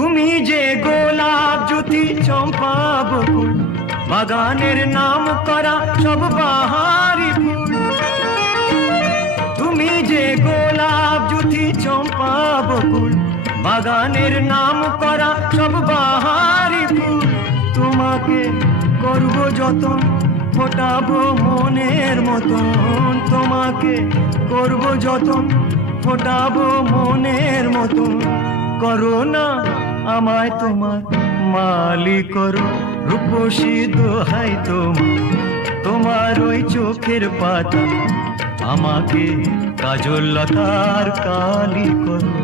তুমি যে গোলাপ জ্যোতি চম্পা বকুল বাগানের নাম করা সব বাহারি ফুল। তুমি যে গোলাপ জ্যোতি চম্পা বকুল বাগানের নাম করা সব বাহারি ফুল। তোমাকে করব যতন ফোটাবো মনের মতন, তোমাকে করব যতন ফোটাবো মনের মতন। করো না আমায় তোমার মালিক করো, রূপসী দোহাই তোমার, তোমার ওই চোখের পাতা আমাকে কাজল লতার কালি করো।